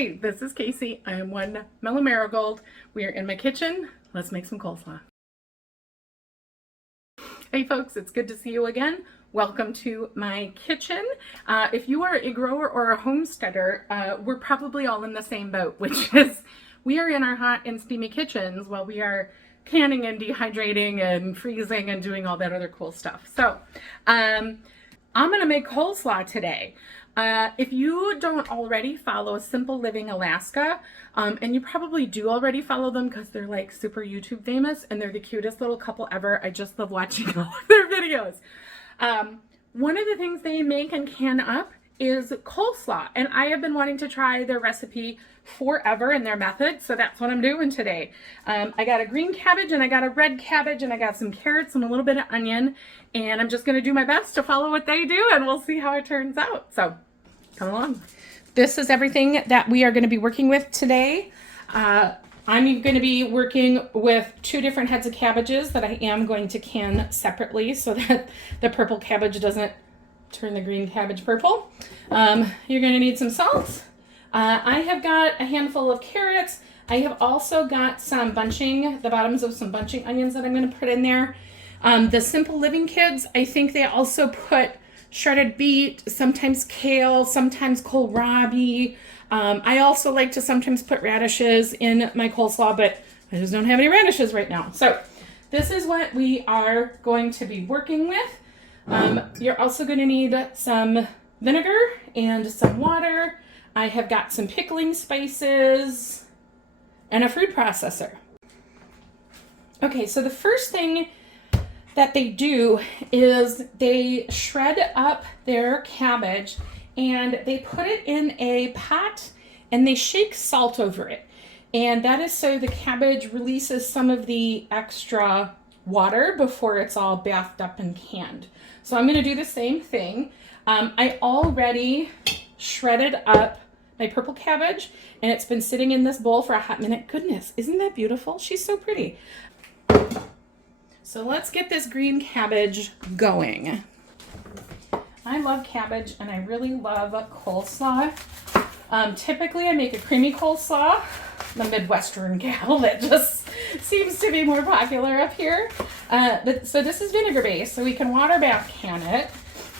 Hey, this is Casey. I am one Mellow Marigold. We are in my kitchen. Let's make some coleslaw. Hey folks, it's good to see you again. Welcome to my kitchen. If you are a grower or a homesteader, we're probably all in the same boat, which is we are in our hot and steamy kitchens while we are canning and dehydrating and freezing and doing all that other cool stuff. So I'm gonna make coleslaw today. If you don't already follow Simple Living Alaska, and you probably do already follow them because they're like super YouTube famous and they're the cutest little couple ever. I just love watching all of their videos. One of the things they make and can up is coleslaw, and I have been wanting to try their recipe forever and their method, so that's what I'm doing today. I got a green cabbage and I got a red cabbage and I got some carrots and a little bit of onion, and I'm just going to do my best to follow what they do and we'll see how it turns out. So come along. This is everything that we are going to be working with today. I'm going to be working with 2 different heads of cabbages that I am going to can separately so that the purple cabbage doesn't turn the green cabbage purple. You're going to need some salt. I have got a handful of carrots. I have also got some bunching, the bottoms of some bunching onions that I'm going to put in there. The Simple Living kids, I think they also put shredded beet, sometimes kale, sometimes kohlrabi. I also like to sometimes put radishes in my coleslaw, but I just don't have any radishes right now. So this is what we are going to be working with. You're also going to need some vinegar and some water. I have got some pickling spices and a food processor. Okay, so the first thing that they do is they shred up their cabbage and they put it in a pot and they shake salt over it. And that is so the cabbage releases some of the extra water before it's all bathed up and canned. So I'm going to do the same thing. I already shredded up my purple cabbage and it's been sitting in this bowl for a hot minute. Goodness, isn't that beautiful? She's so pretty. So let's get this green cabbage going. I love cabbage and I really love coleslaw. Typically I make a creamy coleslaw. I'm a Midwestern gal that just seems to be more popular up here. So this is vinegar based, so we can water bath can it.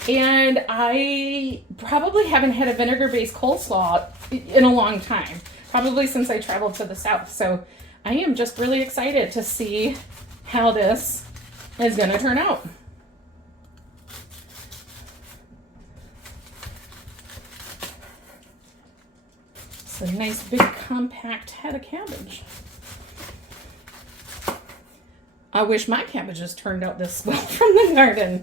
And I probably haven't had a vinegar based coleslaw in a long time, probably since I traveled to the South. So I am just really excited to see how this is going to turn out. It's a nice big compact head of cabbage. I wish my cabbages turned out this well from the garden.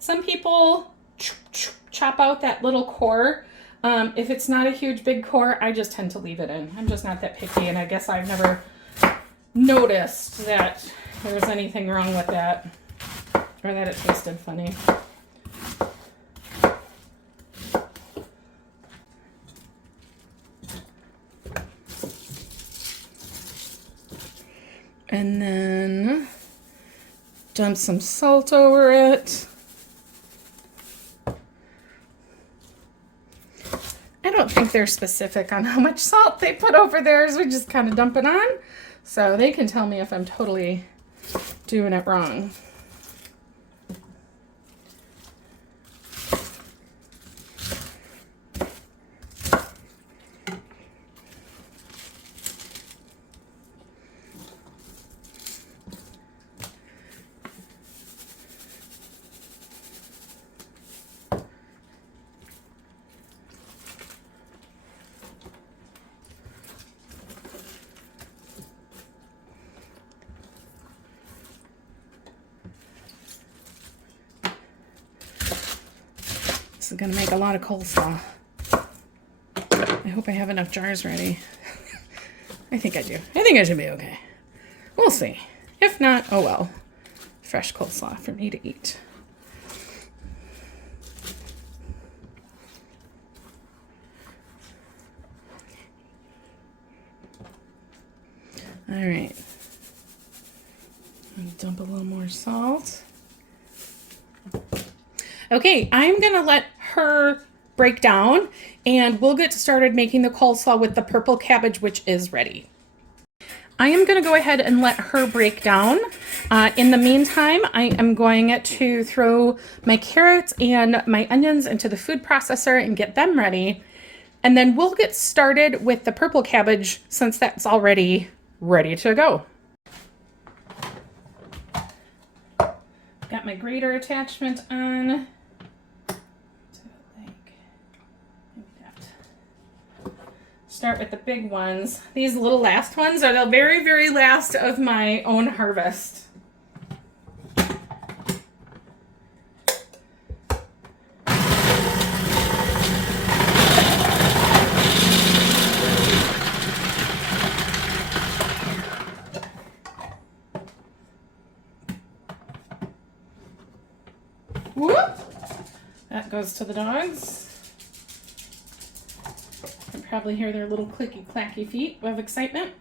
Some people chop out that little core. If it's not a huge big core, I just tend to leave it in. I'm just not that picky, and I guess I've never noticed that there was anything wrong with that or that it tasted funny. And then dump some salt over it. I don't think they're specific on how much salt they put over theirs. We just kind of dump it on. So they can tell me if I'm totally doing it wrong. This is going to make a lot of coleslaw. I hope I have enough jars ready. I think I do. I think I should be okay. We'll see. If not, oh well. Fresh coleslaw for me to eat. All right. dump a little more salt. Okay, I'm gonna let her break down and we'll get started making the coleslaw with the purple cabbage, which is ready. I am gonna go ahead and let her break down. In the meantime, I am going to throw my carrots and my onions into the food processor and get them ready. And then we'll get started with the purple cabbage since that's already ready to go. Got my grater attachment on. Start with the big ones. These little last ones are the very, very last of my own harvest. Whoop! That goes to the dogs. You can probably hear their little clicky clacky feet of excitement.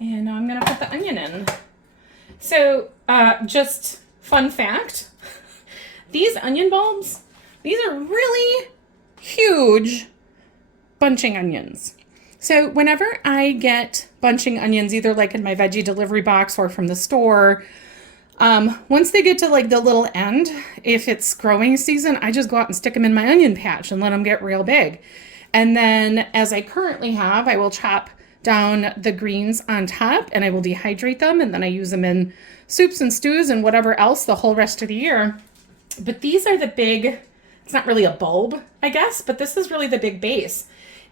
And now I'm gonna put the onion in. So, just fun fact, these onion bulbs, these are really huge bunching onions. So whenever I get bunching onions, either like in my veggie delivery box or from the store, once they get to like the little end, if it's growing season, I just go out and stick them in my onion patch and let them get real big. And then as I currently have, I will chop down the greens on top and I will dehydrate them and then I use them in soups and stews and whatever else the whole rest of the year. But these are the big, it's not really a bulb, I guess, but this is really the big base.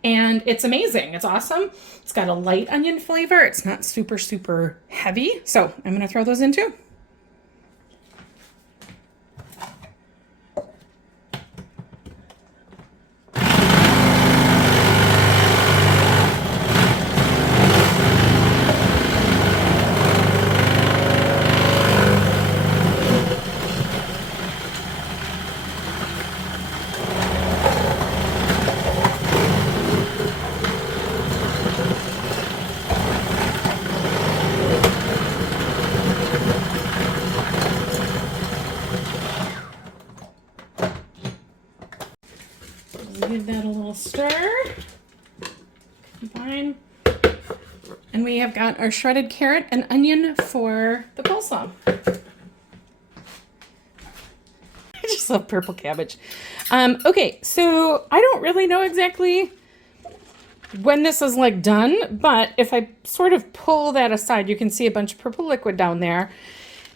And it's amazing. It's awesome. It's got a light onion flavor. It's not super, super heavy. So I'm going to throw those in too. Give that a little stir. Combine. And we have got our shredded carrot and onion for the coleslaw. I just love purple cabbage. Okay, so I don't really know exactly when this is like done, but if I sort of pull that aside, you can see a bunch of purple liquid down there.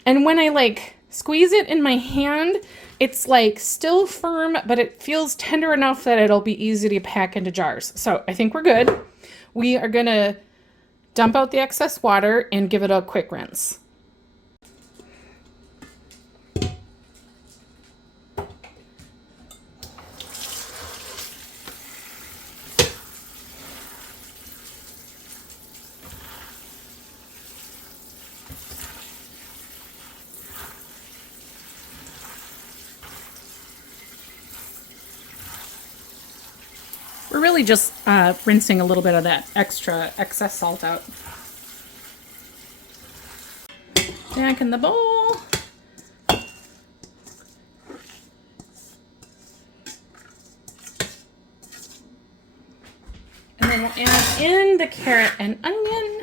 And when I like squeeze it in my hand, it's like still firm, but it feels tender enough that it'll be easy to pack into jars. So I think we're good. We are gonna dump out the excess water and give it a quick rinse. We're really just rinsing a little bit of that excess salt out. Back in the bowl. And then we'll add in the carrot and onion.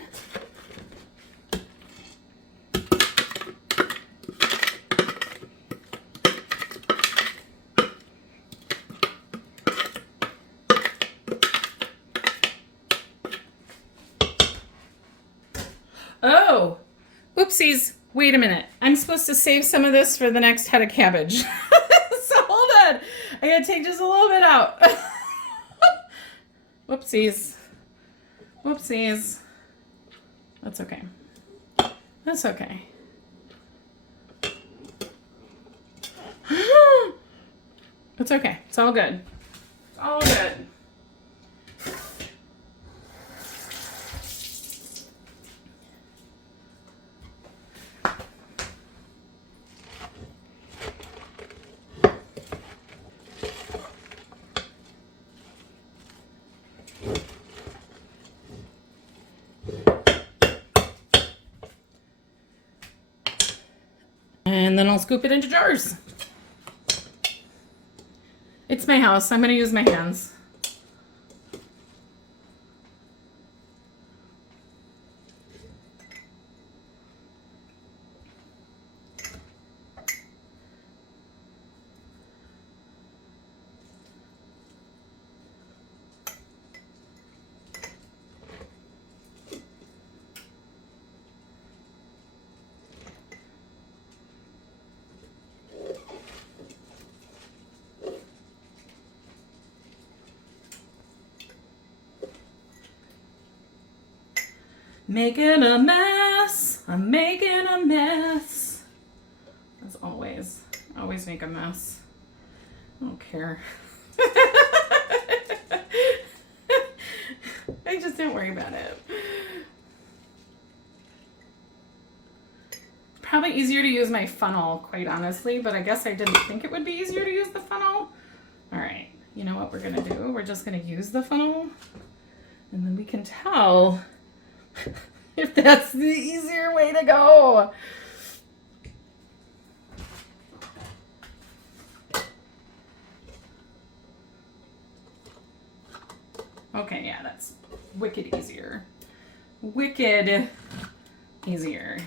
Oh, whoopsies. Wait a minute. I'm supposed to save some of this for the next head of cabbage. So hold on. I gotta take just a little bit out. Whoopsies. Whoopsies. That's okay. That's okay. It's okay. It's all good. All good. And then I'll scoop it into jars. It's my house. I'm going to use my hands. Making a mess. I'm making a mess. As always. Always make a mess. I don't care. I just don't worry about it. Probably easier to use my funnel, quite honestly, but I guess I didn't think it would be easier to use the funnel. All right, you know what we're gonna do? We're just gonna use the funnel, and then we can tell if that's the easier way to go. Okay, yeah, that's wicked easier. Wicked easier.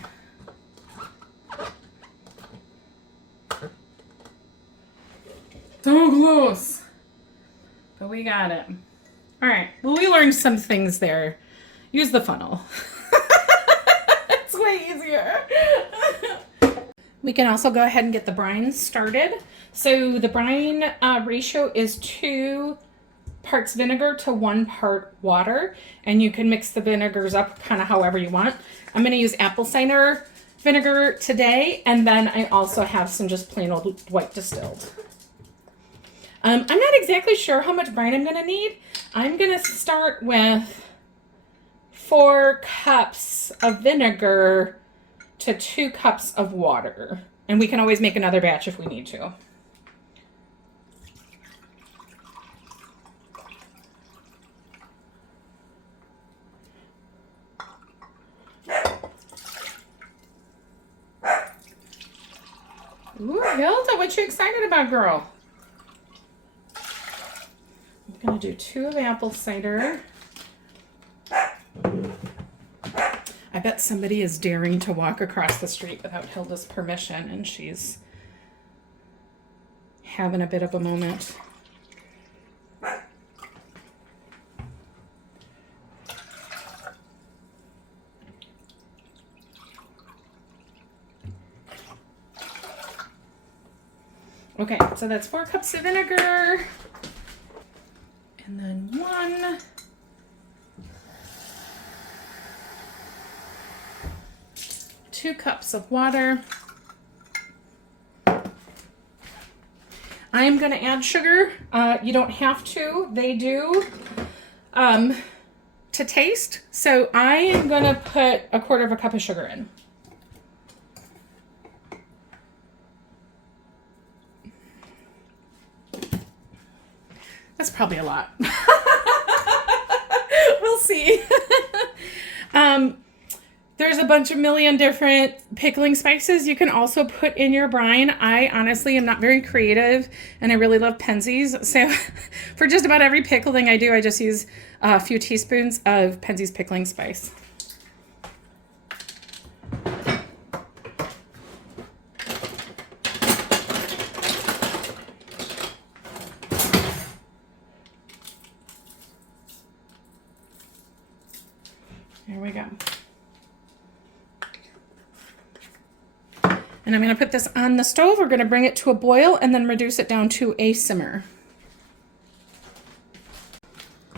So close. But we got it. All right, well, we learned some things there. Use the funnel. It's way easier. We can also go ahead and get the brine started. So the brine ratio is 2 parts vinegar to 1 part water, and you can mix the vinegars up kind of however you want. I'm going to use apple cider vinegar today, and then I also have some just plain old white distilled. I'm not exactly sure how much brine I'm going to need. I'm going to start with 4 cups of vinegar to 2 cups of water. And we can always make another batch if we need to. Ooh, Hilda, what you excited about, girl? I'm going to do 2 of apple cider. I bet somebody is daring to walk across the street without Hilda's permission, and she's having a bit of a moment. Okay, so that's 4 cups of vinegar, and then 2 cups of water. I am going to add sugar. You don't have to. They do to taste. So I am going to put 1/4 cup of sugar in. That's probably a lot. We'll see. There's a bunch of million different pickling spices you can also put in your brine. I honestly am not very creative, and I really love Penzeys. So for just about every pickling I do, I just use a few teaspoons of Penzeys pickling spice. There we go. And I'm going to put this on the stove. We're going to bring it to a boil and then reduce it down to a simmer.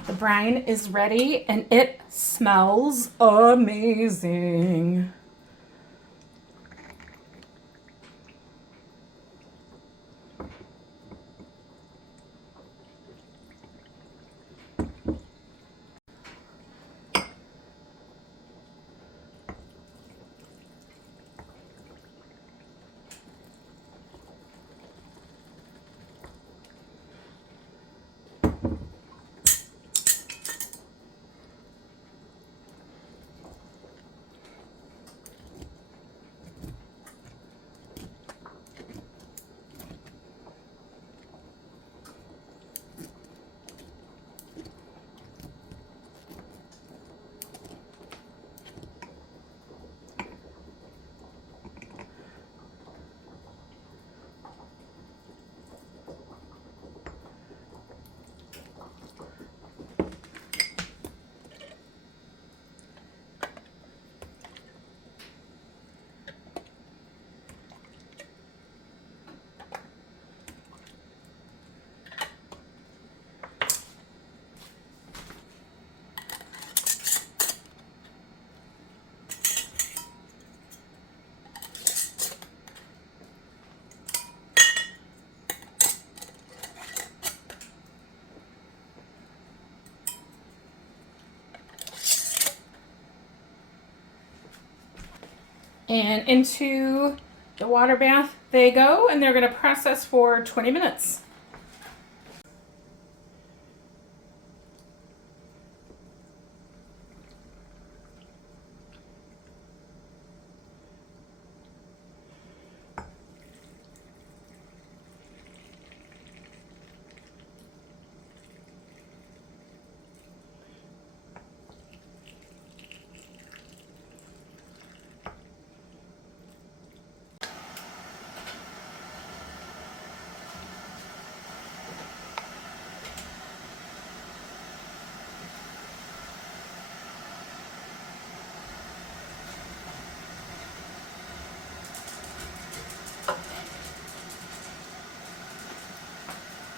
The brine is ready and it smells amazing. And into the water bath they go, and they're going to process for 20 minutes.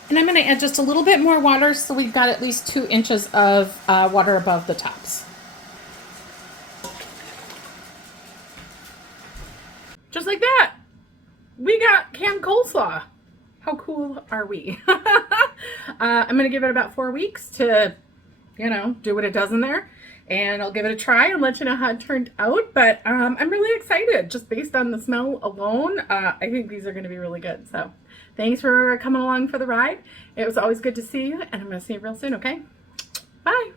And I'm going to add just a little bit more water so we've got at least 2 inches of water above the tops. Just like that, we got canned coleslaw. How cool are we? I'm going to give it about 4 weeks to, do what it does in there. And I'll give it a try and let you know how it turned out. But I'm really excited just based on the smell alone. I think these are going to be really good. So thanks for coming along for the ride. It was always good to see you, and I'm going to see you real soon, okay? Bye.